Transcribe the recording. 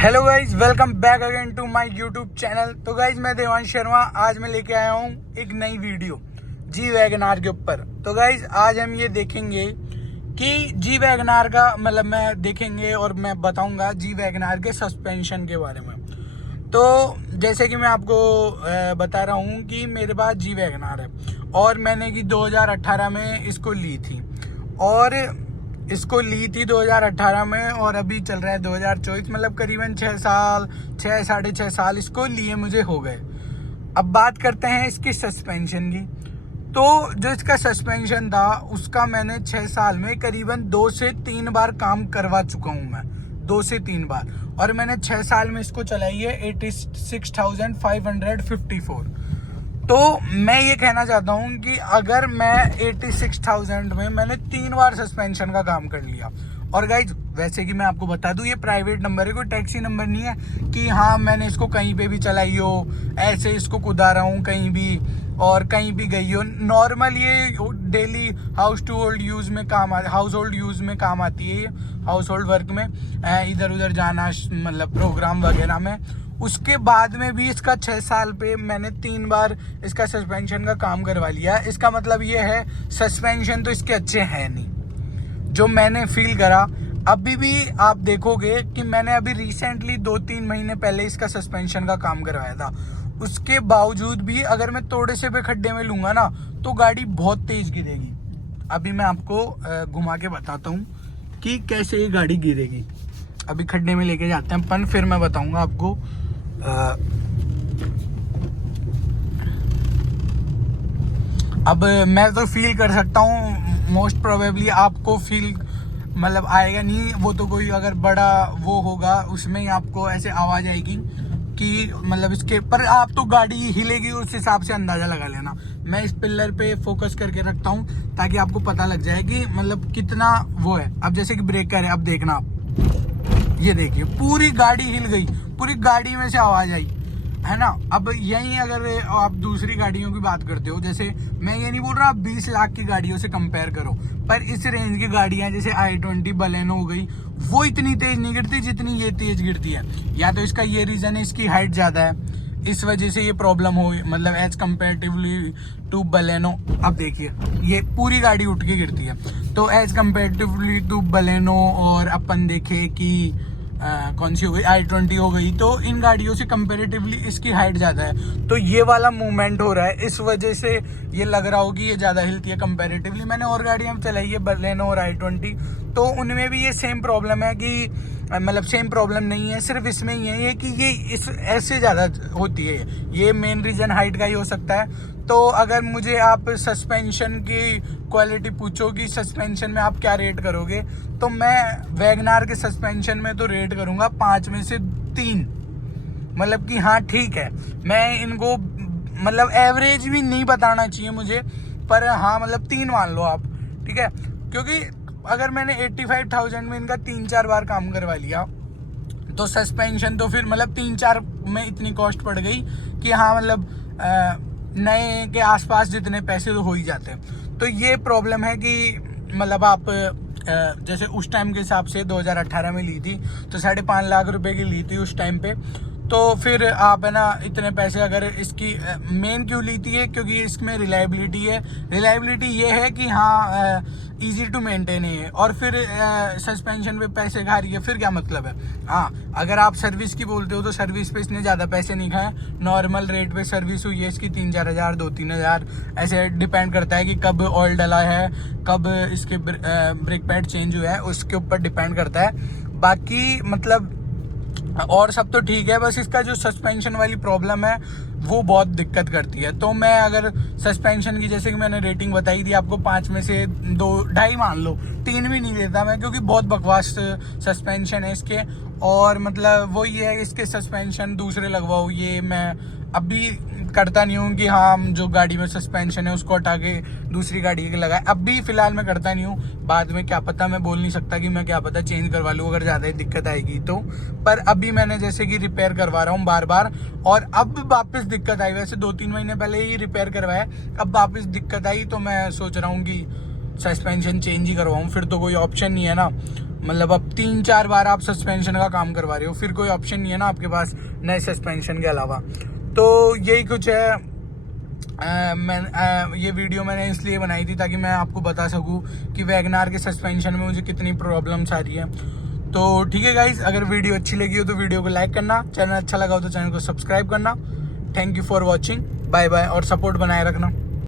Hello guys, welcome back again to my YouTube channel. तो guys मैं देवांश शर्मा, आज मैं लेके आया हूँ एक नई वीडियो जी वैगनार के ऊपर। तो गाइज आज हम ये देखेंगे कि जी वैगनार का मैं देखेंगे और मैं बताऊंगा जी वैगनार के सस्पेंशन के बारे में। तो जैसे कि मैं आपको बता रहा हूँ कि मेरे पास जी वैगनार है और मैंने कि 2018 में इसको ली थी और इसको ली थी 2018 में और अभी चल रहा है 2024, मतलब करीबन 6 साल इसको लिए मुझे हो गए। अब बात करते हैं इसकी सस्पेंशन की। तो जो इसका सस्पेंशन था उसका मैंने 6 साल में करीबन 2 से 3 बार काम करवा चुका हूँ मैं, 2 से 3 बार, और मैंने 6 साल में इसको चलाई है 86,554। तो मैं ये कहना चाहता हूँ कि अगर मैं 86,000 में मैंने 3 बार सस्पेंशन का काम कर लिया। और गाइज वैसे कि मैं आपको बता दूं, ये प्राइवेट नंबर है, कोई टैक्सी नंबर नहीं है कि हाँ मैंने इसको कहीं पे भी चलाई हो, ऐसे इसको कुदा रहा हूँ कहीं भी और कहीं भी गई हो। नॉर्मल ये डेली हाउस होल्ड यूज में काम आती है, हाउस होल्ड वर्क में, इधर उधर जाना, मतलब प्रोग्राम वगैरह में। उसके बाद में भी इसका 6 साल पे मैंने 3 बार इसका सस्पेंशन का काम करवा लिया। इसका मतलब ये है सस्पेंशन तो इसके अच्छे हैं नहीं, जो मैंने फील करा। अभी भी आप देखोगे कि मैंने अभी रिसेंटली 2-3 महीने पहले इसका सस्पेंशन का काम करवाया था। उसके बावजूद भी अगर मैं थोड़े से भी खड्डे में लूंगा ना तो गाड़ी बहुत तेज गिरेगी। अभी मैं आपको घुमा के बताता हूँ कि कैसे ये गाड़ी गिरेगी। अभी खड्डे में लेके जाते हैं अपन, फिर मैं बताऊंगा आपको। अब मैं तो फील कर सकता हूँ, मोस्ट प्रोबेबली आपको फील आएगा नहीं, वो तो कोई अगर बड़ा वो होगा उसमें ही आपको ऐसे आवाज आएगी कि इसके पर आप तो गाड़ी हिलेगी, उस हिसाब से अंदाजा लगा लेना। मैं इस पिलर पे फोकस करके रखता हूँ ताकि आपको पता लग जाए कि कितना वो है। अब जैसे कि ब्रेकर है, अब देखना आप, ये देखिए पूरी गाड़ी हिल गई, पूरी गाड़ी में से आवाज आई है ना। अब यही अगर आप दूसरी गाड़ियों की बात करते हो, जैसे मैं ये नहीं बोल रहा आप 20 लाख की गाड़ियों से कंपेयर करो, पर इस रेंज की गाड़ियां जैसे i20 बलेनो हो गई, वो इतनी तेज नहीं गिरती जितनी ये तेज गिरती है। या तो इसका ये रीजन है, इसकी हाइट ज्यादा है, इस वजह से ये प्रॉब्लम हो, एज कंपेरेटिवली टू बलेनो। अब देखिए ये पूरी गाड़ी उठ के गिरती है। तो एज कंपेरेटिवली टू बलेनो, और अपन देखे कि कौन सी हो गई, i20 हो गई, तो इन गाड़ियों से कंपेरेटिवली इसकी हाइट ज्यादा है। तो ये वाला मूवमेंट हो रहा है, इस वजह से ये लग रहा हो कि ये ज्यादा हिलती है कंपेरेटिवली। मैंने और गाड़ियां चलाई है, बलेनो और i20, तो उनमें भी ये सेम प्रॉब्लम है कि सेम प्रॉब्लम नहीं है, सिर्फ इसमें ही है कि ये इस ऐसे ज्यादा होती है। ये मेन रीजन हाइट का ही हो सकता है। तो अगर मुझे आप सस्पेंशन की क्वालिटी पूछो कि सस्पेंशन में आप क्या रेट करोगे, तो मैं वैगनार के सस्पेंशन में तो रेट करूंगा 5 में से 3। कि हाँ ठीक है, मैं इनको एवरेज भी नहीं बताना चाहिए मुझे, पर हाँ 3 मान लो आप, ठीक है। क्योंकि अगर मैंने 85,000 में इनका 3-4 बार काम करवा लिया तो सस्पेंशन तो फिर 3-4 में इतनी कॉस्ट पड़ गई कि हाँ नए के आसपास जितने पैसे तो हो ही जाते हैं। तो ये प्रॉब्लम है कि आप जैसे उस टाइम के हिसाब से 2018 में ली थी तो 5.5 लाख रुपए की ली थी उस टाइम पे। तो फिर आप है ना इतने पैसे अगर इसकी मेन क्यों ली थी है, क्योंकि इसमें रिलायबिलिटी है। रिलायबिलिटी ये है कि हाँ इजी टू मेंटेन है, और फिर सस्पेंशन पे पैसे खा रही है, फिर क्या मतलब है। हाँ अगर आप सर्विस की बोलते हो तो सर्विस पे इसने ज़्यादा पैसे नहीं खाए, नॉर्मल रेट पे सर्विस हुई है इसकी 3-4 हज़ार, 2-3 हज़ार, ऐसे डिपेंड करता है कि कब ऑयल डला है, कब इसके ब्रेक पैड चेंज हुआ है, उसके ऊपर डिपेंड करता है। बाकी और सब तो ठीक है, बस इसका जो सस्पेंशन वाली प्रॉब्लम है वो बहुत दिक्कत करती है। तो मैं अगर सस्पेंशन की, जैसे कि मैंने रेटिंग बताई थी आपको, 5 में से 2-2.5 मान लो, 3 भी नहीं देता मैं, क्योंकि बहुत बकवास सस्पेंशन है इसके। और वो ये है इसके सस्पेंशन दूसरे लगवाओ, ये मैं अभी करता नहीं हूँ कि हाँ जो गाड़ी में सस्पेंशन है उसको हटा के दूसरी गाड़ी के लगाए। अभी फिलहाल मैं करता नहीं हूँ, बाद में क्या पता, मैं बोल नहीं सकता कि मैं क्या पता चेंज करवा लूँ अगर ज़्यादा ही दिक्कत आएगी तो। पर अभी मैंने जैसे कि रिपेयर करवा रहा हूँ बार बार, और अब वापस दिक्कत आई। वैसे 2-3 महीने पहले ही रिपेयर करवाया, अब वापस दिक्कत आई, तो मैं सोच रहा हूँ कि सस्पेंशन चेंज ही करवाऊँ, फिर तो कोई ऑप्शन नहीं है ना। मतलब अब 3-4 बार आप सस्पेंशन का काम करवा रहे हो, फिर कोई ऑप्शन नहीं है ना आपके पास नए सस्पेंशन के अलावा। तो यही कुछ है। ये वीडियो मैंने इसलिए बनाई थी ताकि मैं आपको बता सकूं कि वैगनार के सस्पेंशन में मुझे कितनी प्रॉब्लम्स आ रही है। तो ठीक है गाइस, अगर वीडियो अच्छी लगी हो तो वीडियो को लाइक करना, चैनल अच्छा लगा हो तो चैनल को सब्सक्राइब करना। Thank you for watching, bye bye, और सपोर्ट बनाए रखना।